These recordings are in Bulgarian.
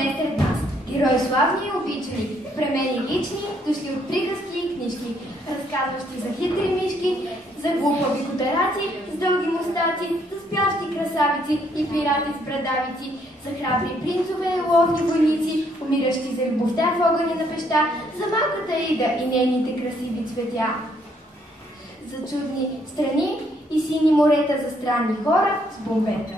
днес сред нас. Герои славни и обичани, премени лични, дошли от приказки и книжки, разказващи за хитри мишки, за глупави котараци, с дълги мустаци, за спящи красавици и пирати с брадавици, за храбри принцове и ловни войници, умиращи за любовта в огъня на пеща, за малката Ида и нейните красиви цветя, за чудни страни и сини морета, за странни хора с бомбета.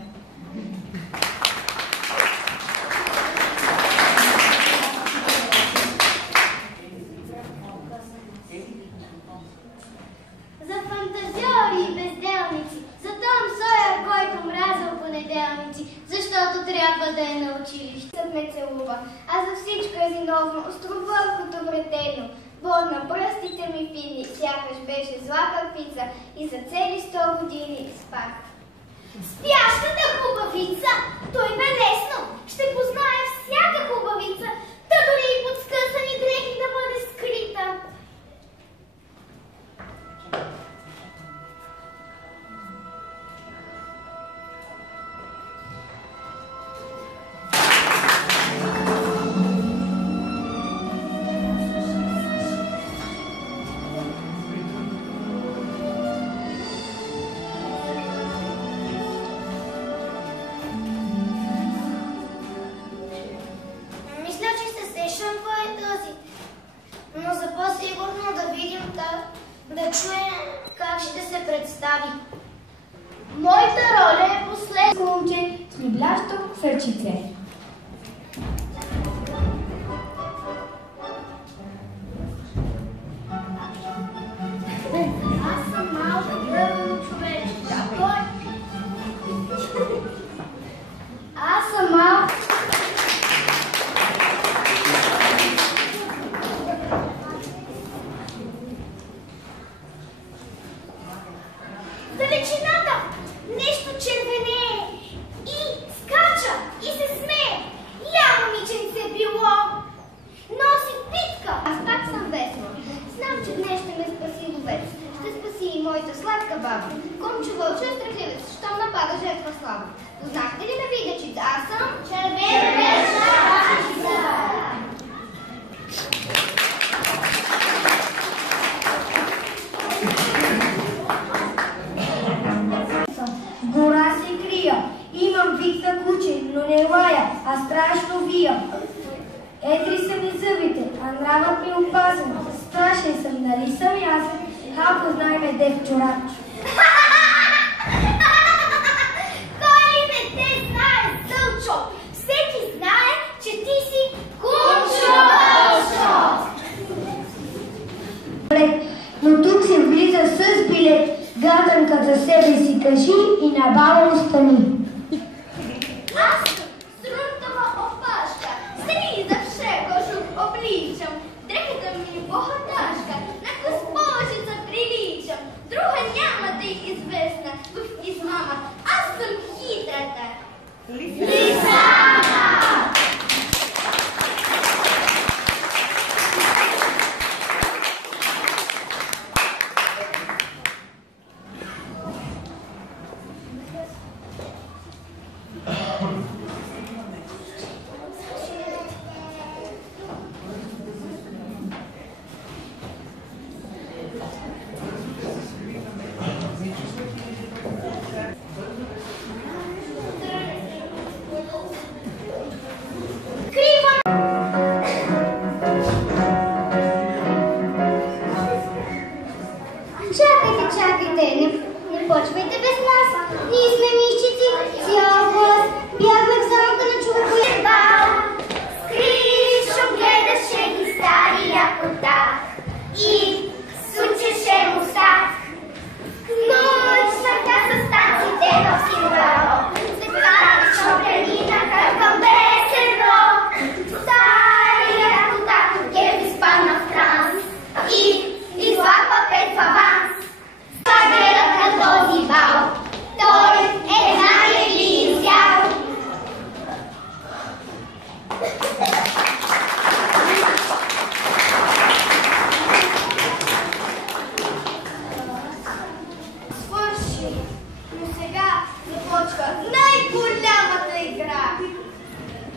За фантазиори и безделници, за Том Сойер, който мразил понеделници, защото трябва да е на училище. Съд ме целува, а за всичко е виновно островърхото вретено. Водна пръстите ми фини, сякаш беше зла кърпица и за цели 100 години спах. Спящата хубавица! Той бе лесно! Ще познае всяка хубавица, та дори и под скъсани дрехи да бъде скрита. Но за по-сигурно да видим, да чуем как ще се представи. Моята роля е последна. Момче с миглящо сърчице. Аз съм малко дървено човече. Аз съм малко. Далечината нещо червенее и скача и се смее. Я, момиченце, било. Носи питка. Аз пак съм весела. Знам, че днес ще ме спаси ловец. Ще спаси и моята сладка баба. Комчо вълче е страхливец, щом напада жертва слава. Познахте ли да видя, че аз съм червена шапчица? Гора се крия, имам вик на куче, но не лая, а страшно вия. Едри са ми зъбите, а нравът ми опасен. Страшен съм, нали съм ясен? Ха, познай ме, дев чорап. Кой ли не те знае, Зълчо? Всеки знае, че ти си Кумчо Вълчо. Но тук се влиза с билет. Гаданка за себе си кажи и набаво остани. Аз съм срунтова опашка, сриза все кожух обличам, дрехата ми богаташка, на госпожица приличам, друга няма да й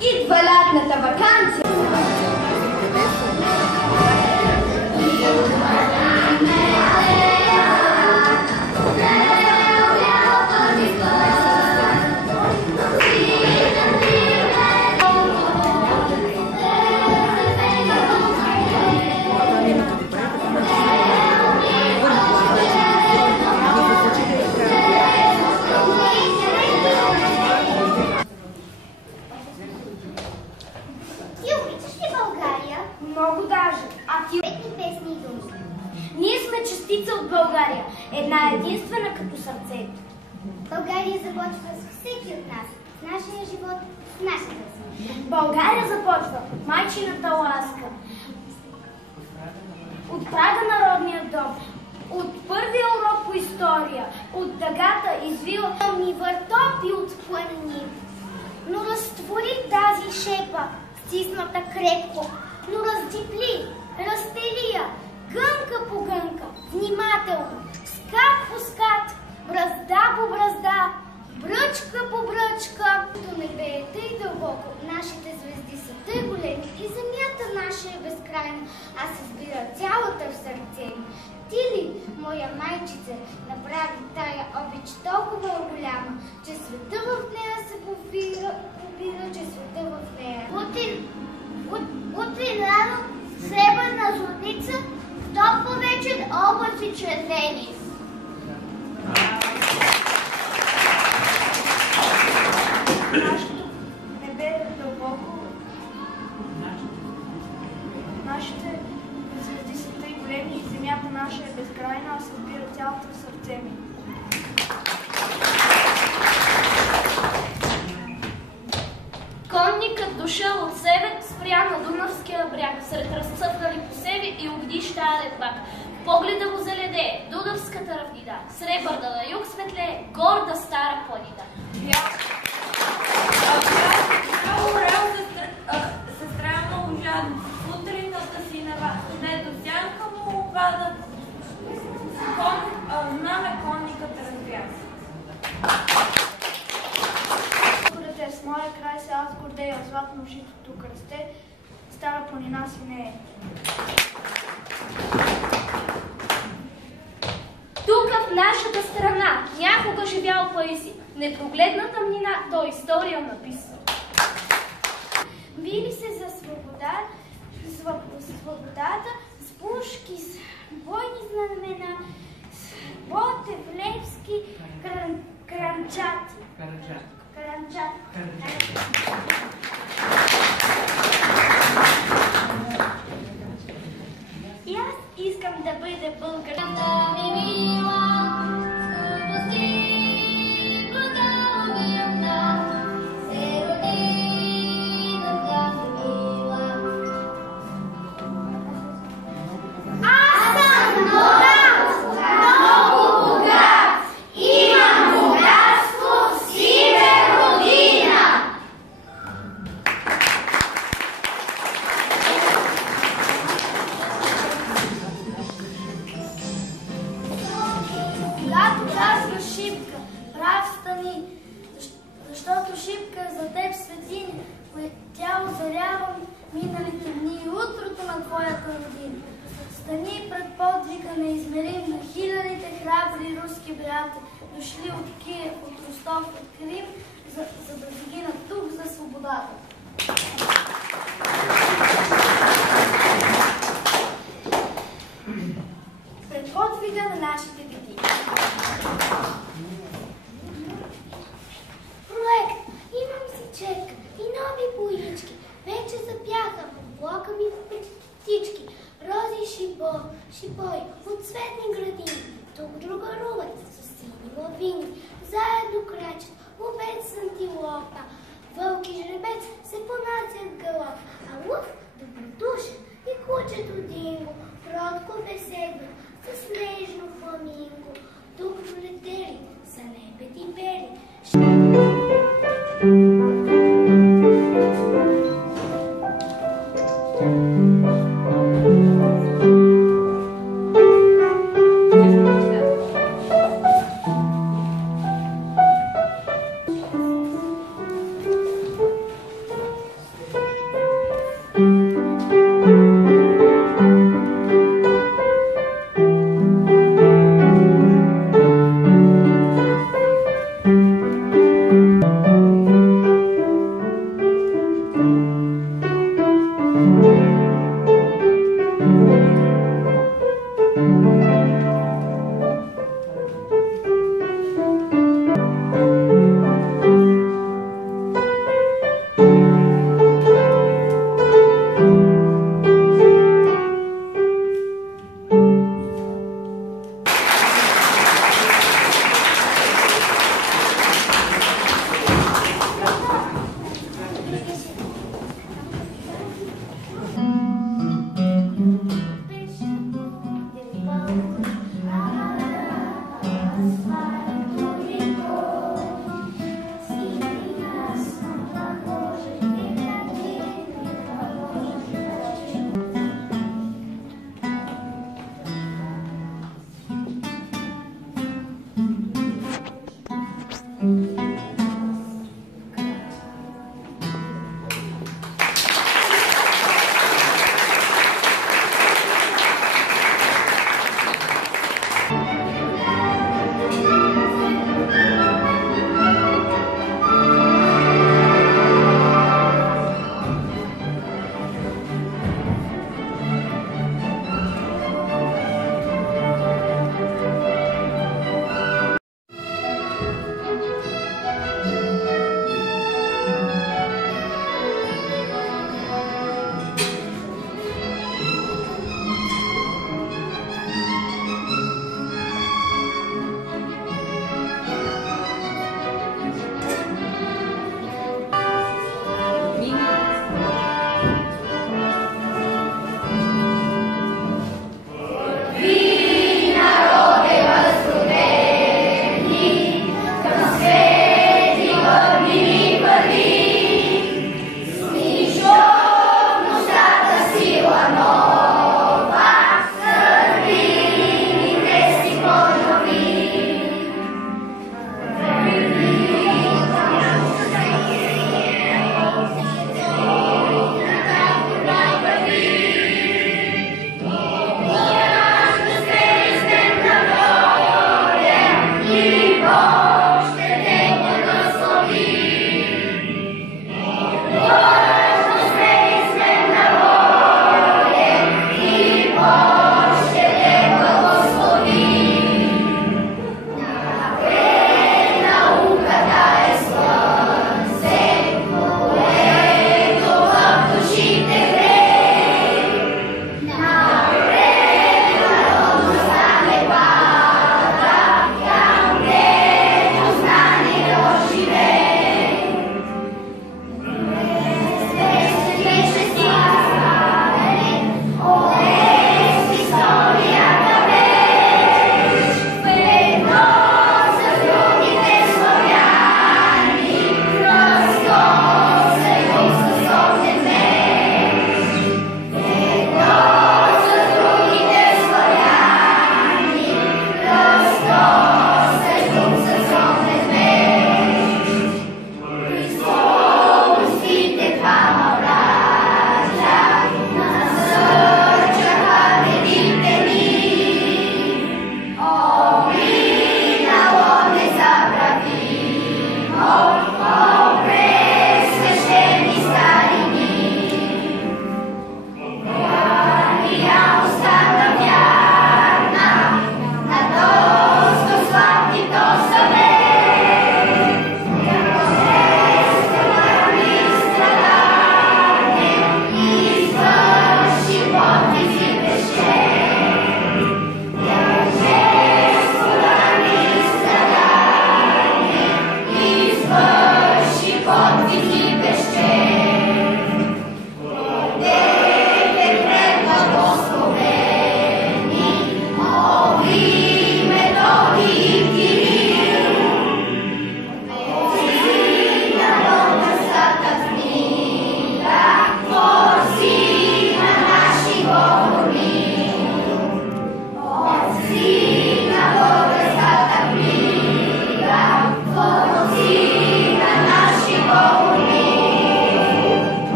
Идва лятната ваканция! Ти обичаш ли България? Много даже. А ти? Петни песни и думи. Ние сме частица от България. Една единствена като сърцето. България започва с всеки от нас. С нашия живот, с нашата смърт. България започва майчината ласка. От прага на родния дом. От първия урок по история. От дъгата извила Ми въртопи от планини. Но разтвори тази шепа, стисната крепко. Но раздипли, разстели я, гънка по гънка, внимателно, скат по скат, бразда по бразда, бръчка по бръчка. То небе е тъй дълбоко, нашите звезди са тъй големи и земята наша е безкрайна. Аз избира цялата в сърце ми. Ти ли, моя майчице, направи тая обич толкова голяма, че света в нея се побира, че света в нея. Утре рано, сребърна зорница, в топъл вечер облаци червени. нашето небе е дълбоко. Нашите звезди са тъй големи и земята наша е безкрайна, а събира цялото в сърце ми. Конникът дошъл от север, спря на Дунавския бряг, сред разцъфнали посеви и огнища редбак. Погледа му заледе Дунавската равнина, сребърна на юг светлее, горда стара планина. Сестра много жадна, утринната си нева, дето сянка му опада, знаме конникът разбяса. Дете, с моя край се аз гордея, златно жито тук расте, стара планина си не е. Тук в нашата страна някога живял Паиси, непрогледна тъмнина, то история написва. Били се за свободата, с пушки, с бойни знамена, с Ботевлевски кранчати. И аз искам да бъда българин. Когато казва Шипка, прав стани, защото Шипка е за теб светлини, тя озарява миналите дни и утрото на твоята родина. Стани пред подвига неизмерим на хилядите храбри руски брати, дошли от Киев, от Ростов, от Крим, за да загинат тук за свободата. Пред подвига на нашите деди. Проект, имам си четка и нови боички. Вече запяха по блока ми птички. Рози шипой от цветни градини. Тук друга руват с сини лавини. Заедно крачат овец с антилопа. Вълк и жребец се понасят галап. А лъв добродушен и кучето Динго. Кротко беседва с нежно фламинго. Тук пролетели са лебеди бели.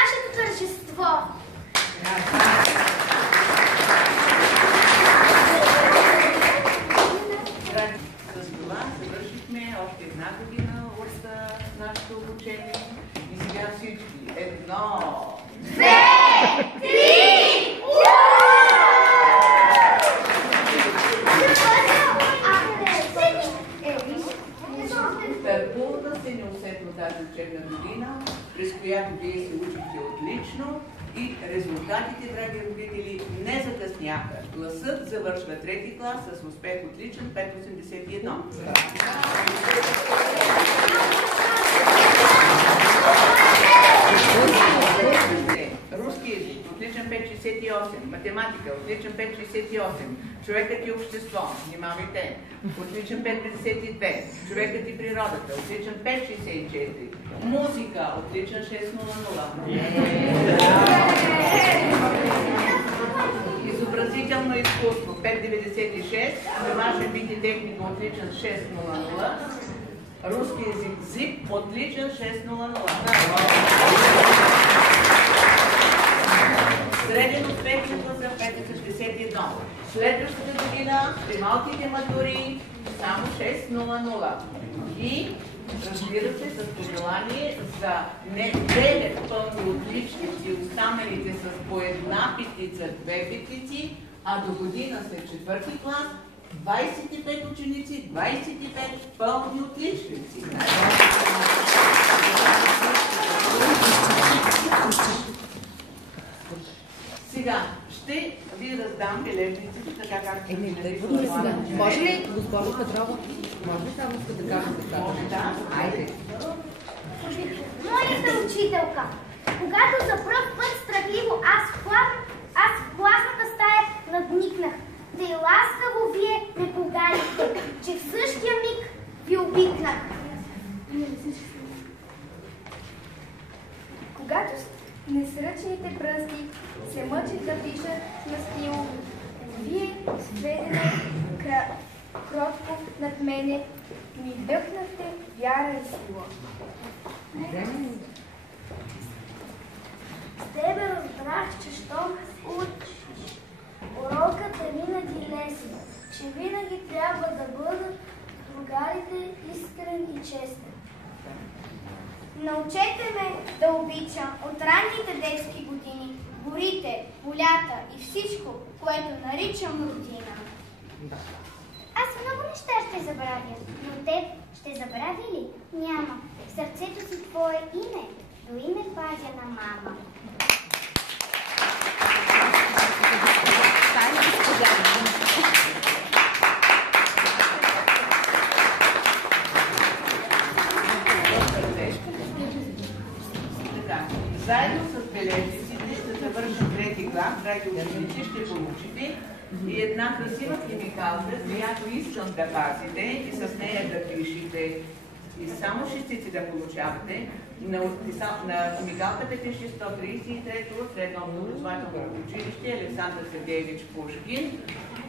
нашето тържество. С това завършихме още една година от нашето обучение и сега всички. 1, 2, 3! Пълната се неусетно тази учебна година, през която вие се учихте отлично и резултатите, драги родители, не закъсняха. Класът завършва 3-ти клас с успех отличен 5,81. Руски език отличен 5,68. Математика отличен 5,68. Човекът и общество, внимавайте, отличен 5,52. Човекът и природата, отличен 5,64. Музика, отличен 6,00. Изобразително изкуство, 5,96. Домашен бит и техника, отличен 6,00. Руски език, ЗИП, отличен 6,00. Среден успех на класа 5,61. Следващата година при малките матури само 6,00. И разбира се, с пожелание за не 9 пълни отличници, останалите с по една петица, 2 петици, а до година след 4-ти клас 25 ученици, 25 пълни отличници. Сега ще ви раздам бележниците, така както Може ли, госпожо Петрова, може ли само да кажете така? Да, айде. Моята учителка, когато за пръв път страхливо аз в класната стая надникнах, да и ласкаво вие ме погалихте, че в същия миг ви обикнах. Когато несръчните пръсти се мъчат да пишат на стил, вие сведене кротко над мене ми вдъхнахте вяра и сила. С тебе разбрах, че щом учиш, урокът е винаги лесен, че винаги трябва да бъдат другарите искрен и честен. Научете ме да обичам от ранните детски години горите, полята и всичко, което наричам родина. Аз много неща ще забравя, но теб ще забрави ли? Няма. В сърцето си твое име, до име пазя на мама. Заедно с бележниците ще завършим 3-ти клас, драги ученици, ще получите и една красива химикалка, която искам да пазите и с нея да пишете и само шестици да получавате. На химикалката пише 133-то средно образователно училище Александър Сергеевич Пушкин,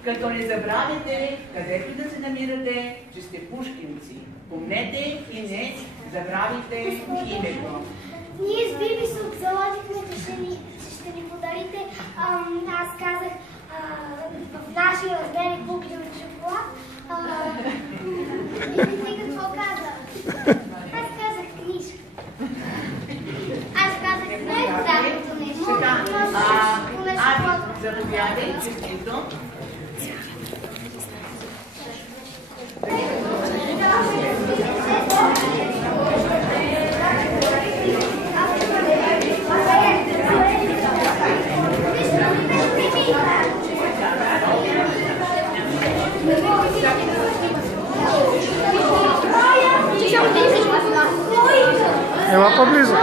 като не забравяйте, където да се намирате, че сте пушкинци. Помнете и не забравяйте името. Ние с Биби се заложихме, че ще ни подарите, аз казах, в нашия размер и куклен шоколад. И ти какво каза? Аз казах книжка. Аз казах най-здравото нещо. Заповядай, честито. Ела поблизо.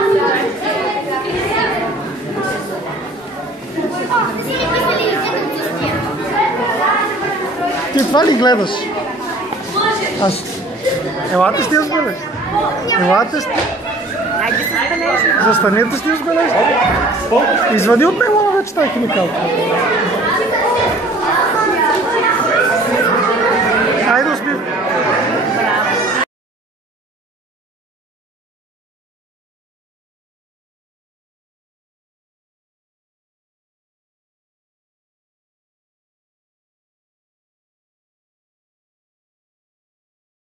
Ти това ли гледаш? Аз... Елате с тия сбележки. Елате с тия. Застанете с тия сбележки. Извади от него вече тази химикалка.